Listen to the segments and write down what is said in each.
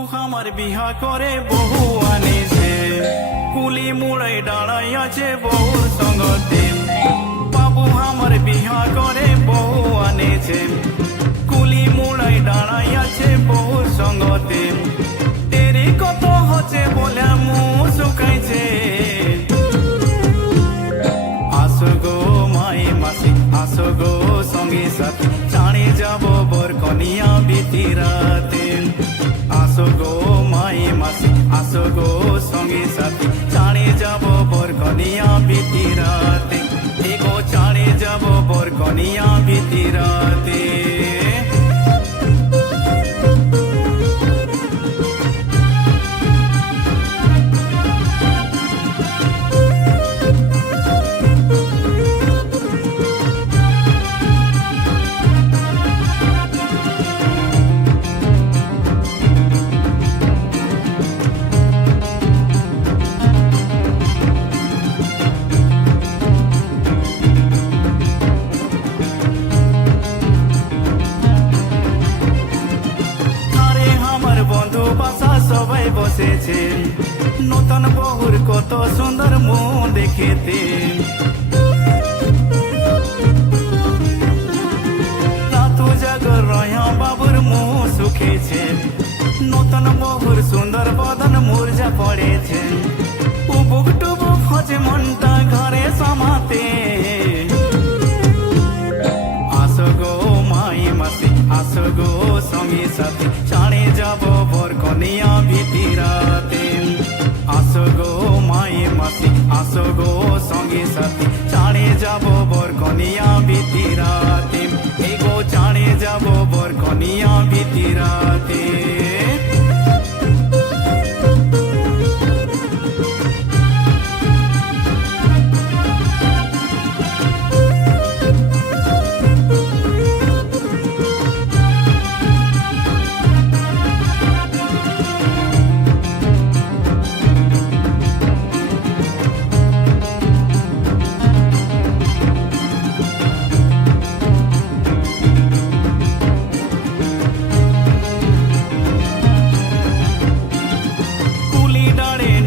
আমার বিহা করে বহু আনেছে, কুলি মুড়াই দাঁড়াই আছে বহুর সঙ্গতে। বাবু আমার বিহা করে বহু আনেছে, কুলি মুড়াই দাঁড়াই আছে বহুর সঙ্গতে। দেরি কত হচ্ছে বলে মুখ শুকাইছে, আসো গো মাই মাসি আসো গো সঙ্গী সাথী, চাঁড়ে যাব বর কনিয়া বিতিরাতে। আসো গো মাই মাসি আসো গো সঙ্গী সাথী, চাঁড়ে যাব বর কনিয়া বিতিরাতে। এগো চাঁড়ে যাব বর কনিয়া বিতিরাতে। বন্ধু বাসা সবাই বসেছে, নতুন বহুর কত সুন্দর মুখ দেখেতে। রাতু জাগর রয়া বাবুর মুখ সুখেছে, নতুন বহুর সুন্দর বদন মুরঝা পড়েছে। উবুক টুবুক হচ্ছে মনটা ঘরে সমাতে। আসো গো মাই মাসি আসো গো সঙ্গী সাথী, চাঁড়ে যাব বর কনিয়া বিতিরাতে। আসো গো মাই মাসি আসো গো সঙ্গী সাথী, চাঁড়ে যাব বর কনিয়া বিতিরাতে। এগো চাঁড়ে যাব বর কনিয়া বিতিরাতে।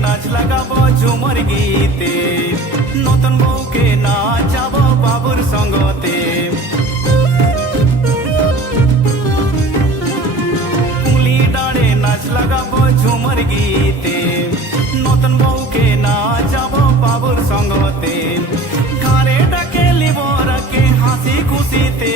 নাচ লাগাবো ঝুমর গীতে, নতুন বউকে নাচাবো বাবুর সঙ্গতে। কুলি ডাড়ে নাচ লাগাবো ঝুমর গীতে, নতুন বউকে নাচাবো বাবুর সঙ্গতে। ঘরে ডাকে লিব রাকে হাসি খুশিতে।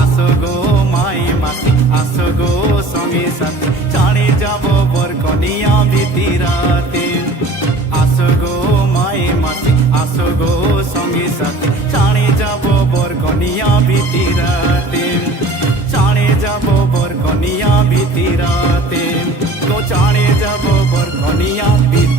আসো গো মাই মাসি আসো গো সঙ্গী সাথী, চাঁড়ে যাব বর কনিয়া বিতিরাতে। আসো গো মাই মাসি আসো গো সঙ্গী সাথী, চাঁড়ে যাব বর কনিয়া বিতিরাতে। চাঁড়ে যাব বর কনিয়া বিতিরাতে, গো চাঁড়ে যাব বর কনিয়া বিতিরাতে।